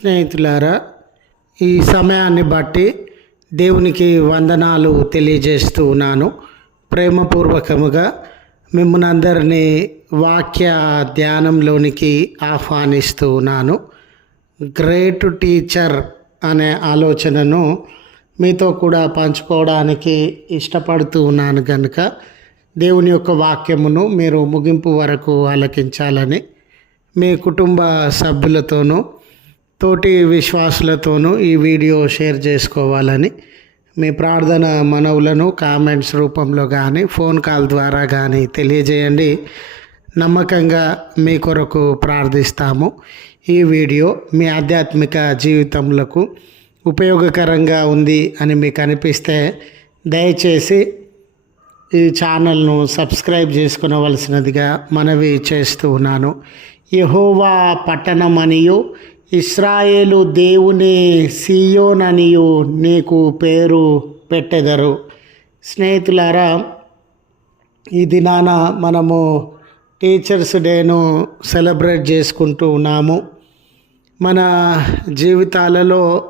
స్నేహితులారా ఈ సమయాన్ని బట్టి దేవునికి వందనాలు తెలియజేస్తూ ఉన్నాను. ప్రేమపూర్వకముగా మిమ్మల్ని అందరినీ వాక్య ధ్యానంలోనికి ఆహ్వానిస్తూ ఉన్నాను. గ్రేట్ టీచర్ అనే ఆలోచనను మీతో కూడా పంచుకోవడానికి ఇష్టపడుతూ ఉన్నాను కనుక దేవుని యొక్క వాక్యమును మీరు ముగింపు వరకు ఆలకించాలని మీ కుటుంబ సభ్యులతోనూ తోటి విశ్వాసులతోనూ ఈ వీడియో షేర్ చేసుకోవాలని మీ ప్రార్థన మనవులను కామెంట్స్ రూపంలో కానీ ఫోన్ కాల్ ద్వారా కానీ తెలియజేయండి. నమ్మకంగా మీ కొరకు ప్రార్థిస్తాము. ఈ వీడియో మీ ఆధ్యాత్మిక జీవితములకు ఉపయోగకరంగా ఉంది అని మీకు అనిపిస్తే దయచేసి ఈ ఛానల్ను సబ్స్క్రైబ్ చేసుకునవలసినదిగా మనవి చేస్తూ ఉన్నాను. యహోవా పట్టణమనియు ఇస్రాయేలు దేవుని సియోననియు నీకు పేరు పెట్టెదరు. స్నేహితులారా ఈ దినాన మనము టీచర్స్ డేను సెలబ్రేట్ చేసుకుంటూ ఉన్నాము. మన జీవితాలలో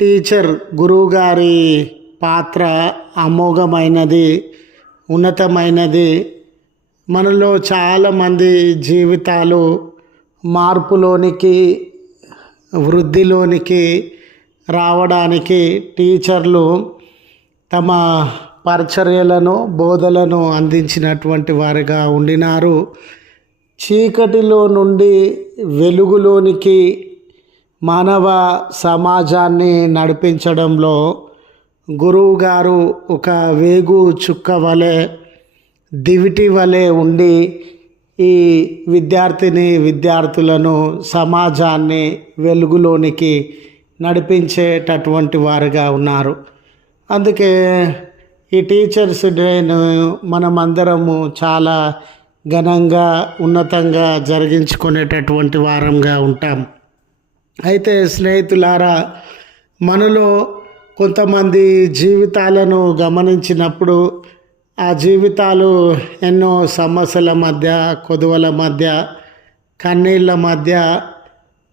టీచర్ గురువుగారి పాత్ర అమోఘమైనది ఉన్నతమైనది. మనలో చాలామంది జీవితాలు మార్పులోనికి వృద్ధిలోనికి రావడానికి టీచర్లు తమ పరిచర్యలను బోధలను అందించినటువంటి వారిగా ఉండినారు. చీకటిలో నుండి వెలుగులోనికి మానవ సమాజాన్ని నడిపించడంలో గురువు గారు ఒక వేగు చుక్క వలె దివిటి వలె ఉండి ఈ విద్యార్థిని విద్యార్థులను సమాజాన్ని వెలుగులోనికి నడిపించేటటువంటి వారుగా ఉన్నారు. అందుకే ఈ టీచర్స్ డేను మనమందరము చాలా ఘనంగా ఉన్నతంగా జరిగించుకునేటటువంటి వారంగా ఉంటాం. అయితే స్నేహితులారా మనలో కొంతమంది జీవితాలను గమనించినప్పుడు ఆ జీవితాలు ఎన్నో సమస్యల మధ్య కొదువల మధ్య కన్నీళ్ళ మధ్య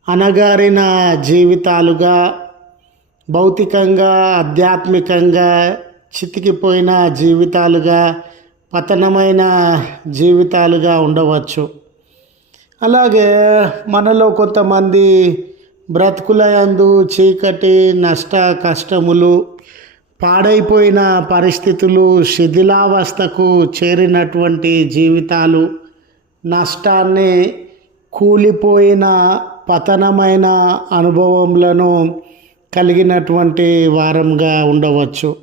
అనగారిన జీవితాలుగా భౌతికంగా ఆధ్యాత్మికంగా చితికిపోయిన జీవితాలుగా పతనమైన జీవితాలుగా ఉండవచ్చు. అలాగే మనలో కొంతమంది బ్రతుకులయందు చీకటి నష్ట కష్టములు పాడైపోయిన పరిస్థితులు శిథిలావస్థకు చేరినటువంటి జీవితాలు నష్టాన్ని కూలిపోయిన పతనమైన అనుభవములను కలిగినటువంటి వారంగా ఉండవచ్చు.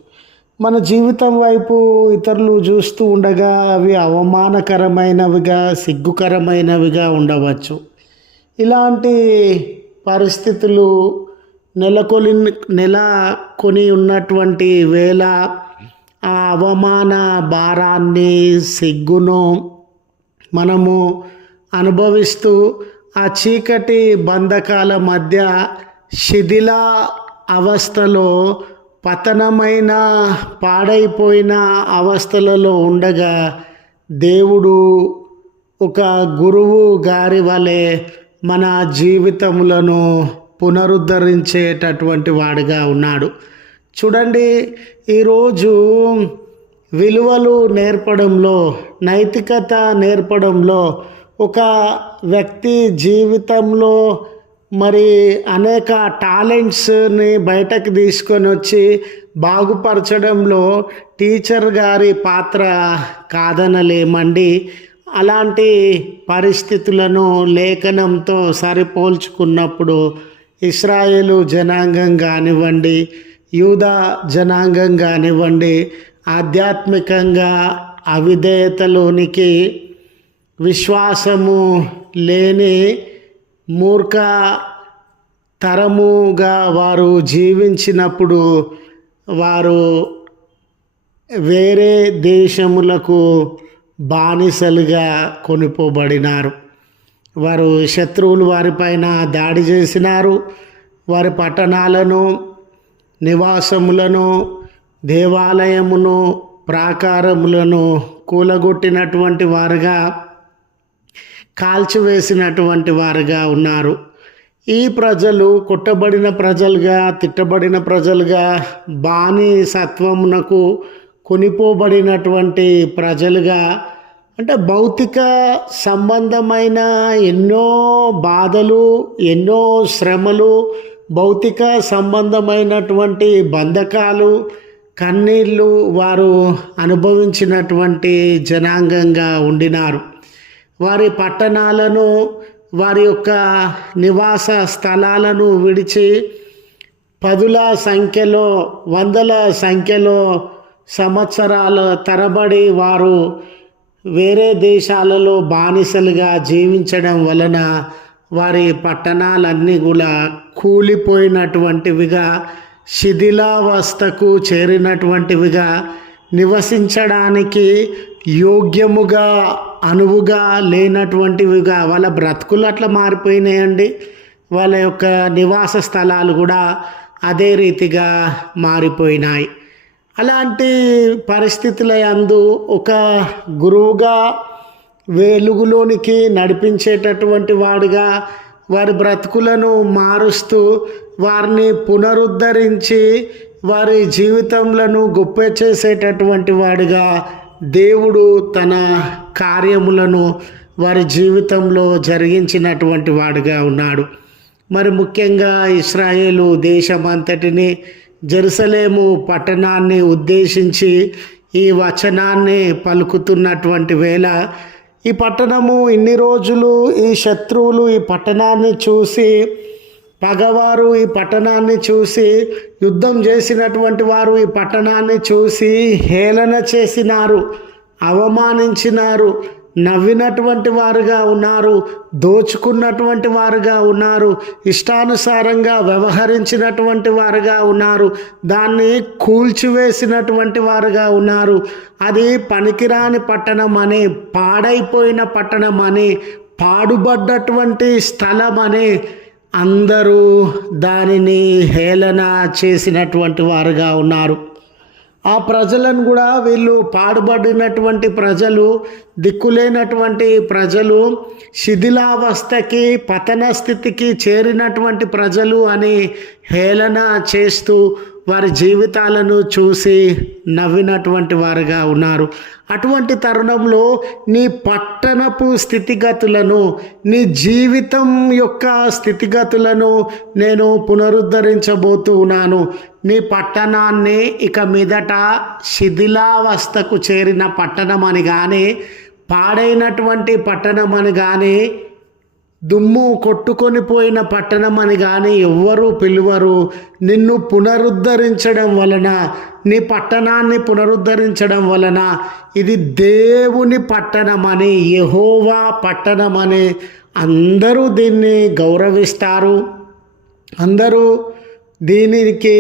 మన జీవితం వైపు ఇతరులు చూస్తూ ఉండగా అవి అవమానకరమైనవిగా సిగ్గుకరమైనవిగా ఉండవచ్చు. ఇలాంటి పరిస్థితులు నెలకొని నెలకొని ఉన్నటువంటి వేళ ఆ అవమాన భారాన్ని సిగ్గును మనము అనుభవిస్తూ ఆ చీకటి బంధకాల మధ్య శిథిల అవస్థలో పతనమైన పాడైపోయిన అవస్థలలో ఉండగా దేవుడు ఒక గురువు గారి వలె మన జీవితములను పునరుద్ధరించేటటువంటి వాడిగా ఉన్నాడు. చూడండి ఈరోజు విలువలు నేర్పడంలో నైతికత నేర్పడంలో ఒక వ్యక్తి జీవితంలో మరి అనేక టాలెంట్స్ని బయటకు తీసుకొని వచ్చి బాగుపరచడంలో టీచర్ గారి పాత్ర కాదనలేమండి. అలాంటి పరిస్థితులను లేఖనంతో సరిపోల్చుకున్నప్పుడు ఇస్రాయేలు జనాంగం కానివ్వండి యూదా జనాంగం కానివ్వండి ఆధ్యాత్మికంగా అవిధేయతలోనికి విశ్వాసము లేని మూర్ఖ తరముగా వారు జీవించినప్పుడు వారు వేరే దేశములకు బానిసలుగా కొనిపోబడినారు. వారు శత్రువులు వారిపైన దాడి చేసినారు. వారి పట్టణాలను నివాసములను దేవాలయమును ప్రాకారములను కూలగొట్టినటువంటి వారుగా కాల్చివేసినటువంటి వారుగా ఉన్నారు. ఈ ప్రజలు కొట్టబడిన ప్రజలుగా తిట్టబడిన ప్రజలుగా బానిసత్వమునకు కొనిపోబడినటువంటి ప్రజలుగా అంటే భౌతిక సంబంధమైన ఎన్నో బాధలు ఎన్నో శ్రమలు భౌతిక సంబంధమైనటువంటి బంధకాలు కన్నీళ్ళు వారు అనుభవించినటువంటి జనాంగంగా ఉండినారు. వారి పట్టణాలను వారి యొక్క నివాస స్థలాలను విడిచి పదుల సంఖ్యలో వందల సంఖ్యలో సంవత్సరాల తరబడి వారు వేరే దేశాలలో బానిసలుగా జీవించడం వలన వారి పట్టణాలన్నీ కూడా కూలిపోయినటువంటివిగా శిథిలావస్థకు చేరినటువంటివిగా నివసించడానికి యోగ్యముగా అనువుగా లేనటువంటివిగా వాళ్ళ బ్రతుకులు అట్లా మారిపోయినాయండి. వాళ్ళ యొక్క నివాస స్థలాలు కూడా అదే రీతిగా మారిపోయినాయి. అలాంటి పరిస్థితుల యందు ఒక గురువుగా వెలుగులోనికి నడిపించేటటువంటి వాడుగా వారి బ్రతుకులను మారుస్తూ వారిని పునరుద్ధరించి వారి జీవితంలో గొప్ప చేసేటటువంటి వాడిగా దేవుడు తన కార్యములను వారి జీవితంలో జరిగించినటువంటి వాడుగా ఉన్నాడు. మరి ముఖ్యంగా ఇస్రాయేలు దేశమంతటిని జెరుసలేము పట్టణాన్ని ఉద్దేశించి ఈ వచనాన్ని పలుకుతున్నటువంటి వేళ ఈ పట్టణము ఇన్ని రోజులు ఈ శత్రువులు ఈ పట్టణాన్ని చూసి పగవారు ఈ పట్టణాన్ని చూసి యుద్ధం చేసినటువంటి వారు ఈ పట్టణాన్ని చూసి హేళన చేసినారు అవమానించినారు. నవ్వినటువంటి వారుగా ఉన్నారు దోచుకున్నటువంటి వారుగా ఉన్నారు ఇష్టానుసారంగా వ్యవహరించినటువంటి వారుగా ఉన్నారు దాన్ని కూల్చివేసినటువంటి వారుగా ఉన్నారు. అది పనికిరాని పట్టణం అని పాడైపోయిన పట్టణం అని పాడుబడ్డటువంటి స్థలం అని అందరూ దానిని హేళన చేసినటువంటి వారుగా ఉన్నారు. ఆ ప్రజలను కూడా వీళ్ళు పాడుబడినటువంటి ప్రజలు దిక్కులేనటువంటి ప్రజలు శిథిలావస్థకి పతన స్థితికి చేరినటువంటి ప్రజలు అని హేళన చేస్తూ వారి జీవితాలను చూసి నవ్వినటువంటి వారుగా ఉన్నారు. అటువంటి తరుణంలో నీ పట్టణపు స్థితిగతులను నీ జీవితం యొక్క స్థితిగతులను నేను పునరుద్ధరించబోతూ ఉన్నాను. నీ పట్టణాన్ని ఇక మీదట శిథిలావస్థకు చేరిన పట్టణం అని కానీ పాడైనటువంటి పట్టణం అని కానీ దుమ్ము కొట్టుకొని పోయిన పట్టణం అని కానీ ఎవ్వరూ పిలువరు. నిన్ను పునరుద్ధరించడం వలన నీ పట్టణాన్ని పునరుద్ధరించడం వలన ఇది దేవుని పట్టణమని యహోవా పట్టణమని అందరూ దీన్ని గౌరవిస్తారు. అందరూ దీనికి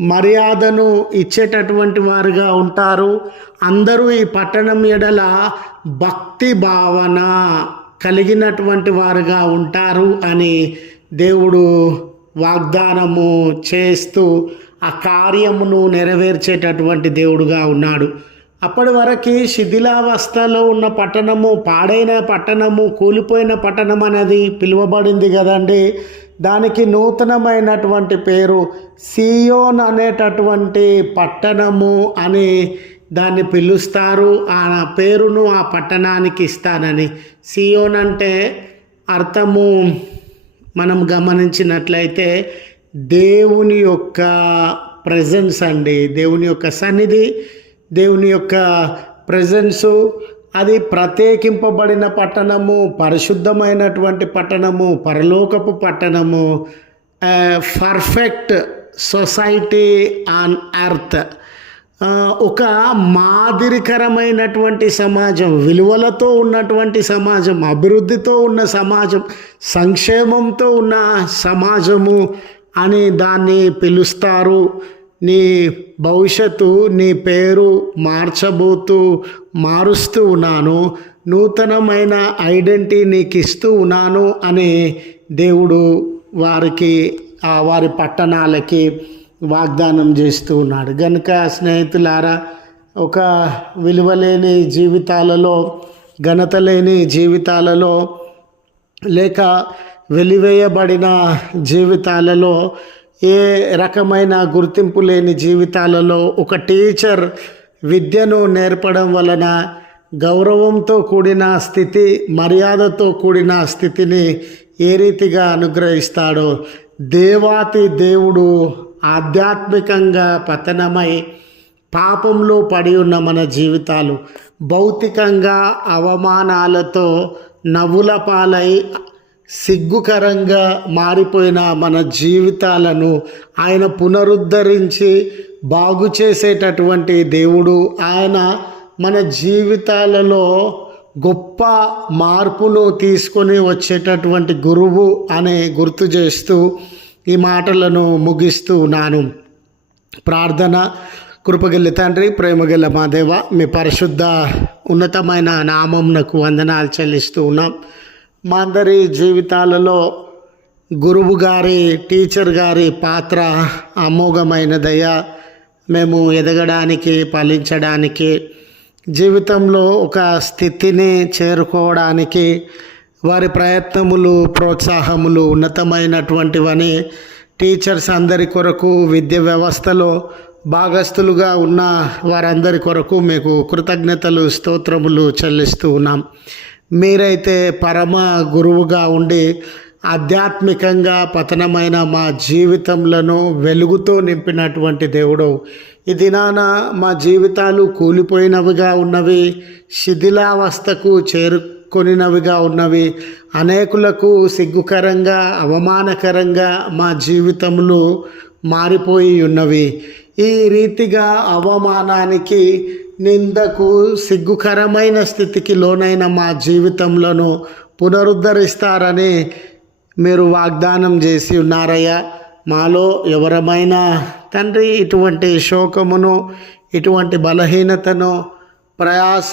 మర్యాదను ఇచ్చేటటువంటి వారుగా ఉంటారు. అందరూ ఈ పట్టణం ఎడల భక్తి భావన. కలిగినటువంటి వారుగా ఉంటారు అని దేవుడు వాగ్దానము చేస్తూ ఆ కార్యమును నెరవేర్చేటటువంటి దేవుడుగా ఉన్నాడు. అప్పటి వరకు శిథిలావస్థలో ఉన్న పట్టణము పాడైన పట్టణము కూలిపోయిన పట్టణం అనేది పిలువబడింది కదండి. దానికి నూతనమైనటువంటి పేరు సియోన్ అనేటటువంటి పట్టణము అని దాన్ని పిలుస్తారు ఆ పేరును ఆ పట్టణానికి ఇస్తానని. సియోన్ అంటే అర్థము మనం గమనించినట్లయితే దేవుని యొక్క ప్రజెన్స్ అండి. దేవుని యొక్క సన్నిధి దేవుని యొక్క ప్రజెన్సు అది ప్రత్యేకింపబడిన పట్టణము పరిశుద్ధమైనటువంటి పట్టణము పరలోకపు పట్టణము పర్ఫెక్ట్ సొసైటీ ఆన్ ఎర్త్ ఒక మాదిరికరమైనటువంటి సమాజం విలువలతో ఉన్నటువంటి సమాజం అభివృద్ధితో ఉన్న సమాజం సంక్షేమంతో ఉన్న సమాజము అని దాన్ని పిలుస్తారు. నీ భవిష్యత్తు నీ పేరు మార్చబోతూ మారుస్తూ ఉన్నాను. నూతనమైన ఐడెంటిటీ నీకు ఇస్తూ ఉన్నాను అని దేవుడు వారికి వారి పట్టణాలకి వాగ్దానం చేస్తూ ఉన్నాడు. కనుక స్నేహితులారా ఒక విలువలేని జీవితాలలో ఘనత లేని జీవితాలలో లేక వెలివేయబడిన జీవితాలలో ఏ రకమైన గుర్తింపు లేని జీవితాలలో ఒక టీచర్ విద్యను నేర్పడం వలన గౌరవంతో కూడిన స్థితి మర్యాదతో కూడిన స్థితిని ఏ రీతిగా అనుగ్రహిస్తాడో దేవాతి దేవుడు ఆధ్యాత్మికంగా పతనమై పాపంలో పడి ఉన్న మన జీవితాలు భౌతికంగా అవమానాలతో నవ్వుల పాలై సిగ్గుకరంగా మారిపోయిన మన జీవితాలను ఆయన పునరుద్ధరించి బాగు చేసేటటువంటి దేవుడు. ఆయన మన జీవితాలలో గొప్ప మార్పును తీసుకొని వచ్చేటటువంటి గురువు అనే గుర్తు చేస్తూ ఈ మాటలను ముగిస్తూ ఉన్నాను. ప్రార్థన కృపగల్ల తండ్రి ప్రేమగల్ల మా దేవ మీ పరిశుద్ధ ఉన్నతమైన నామంనకు వందనాలు చెల్లిస్తూ ఉన్నాం. మా అందరి జీవితాలలో గురువు గారి టీచర్ గారి పాత్ర అమోఘమైనదయ్యా మేము ఎదగడానికి ఫలించడానికి జీవితంలో ఒక స్థితిని చేరుకోవడానికి వారి ప్రయత్నములు ప్రోత్సాహములు ఉన్నతమైనటువంటివని టీచర్స్ అందరి కొరకు విద్య వ్యవస్థలో భాగస్థులుగా ఉన్న వారందరి కొరకు మీకు కృతజ్ఞతలు స్తోత్రములు చెల్లిస్తూ ఉన్నాం. మీరైతే పరమ గురువుగా ఉండి ఆధ్యాత్మికంగా పతనమైన మా జీవితంలో వెలుగుతో నింపినటువంటి దేవుడు ఈ దినాన మా జీవితాలు కూలిపోయినవిగా ఉన్నవి శిథిలావస్థకు చేరు కొనినవిగా ఉన్నవి. అనేకులకు సిగ్గుకరంగా అవమానకరంగా మా జీవితములు మారిపోయి ఉన్నవి. ఈ రీతిగా అవమానానికి నిందకు సిగ్గుకరమైన స్థితికి లోనైన మా జీవితంలో పునరుద్ధరిస్తారని మీరు వాగ్దానం చేసి ఉన్నారయ్యా. మాలో ఎవరమైనా తండ్రి ఇటువంటి శోకమును ఇటువంటి బలహీనతను ప్రయాస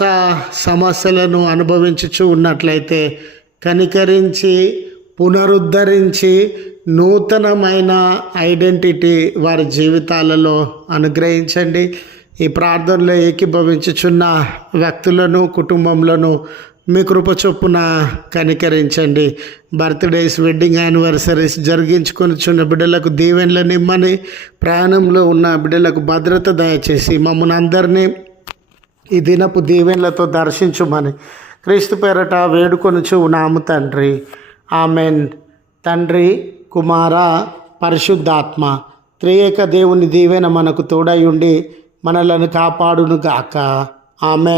సమస్యలను అనుభవించుచు ఉన్నట్లయితే కనికరించి పునరుద్ధరించి నూతనమైన ఐడెంటిటీ వారి జీవితాలలో అనుగ్రహించండి. ఈ ప్రార్థనలో ఏకీభవించుచున్న వ్యక్తులను కుటుంబంలోను మీ కృప చొప్పున కనికరించండి. బర్త్డేస్ వెడ్డింగ్ యానివర్సరీస్ జరిగించుకొనిచున్న బిడ్డలకు దీవెనలు నిమ్మని ప్రయాణంలో ఉన్న బిడ్డలకు భద్రత దయచేసి మమ్మల్ని అందరినీ ఈ దినపు దీవెనలతో దర్శించుమని క్రీస్తు పేరట వేడుకొనుచు నాము తండ్రి. ఆమెన్. తండ్రి కుమార పరిశుద్ధాత్మ త్రియేక దేవుని దీవెన మనకు తోడై ఉండి మనలను కాపాడును గాక ఆమె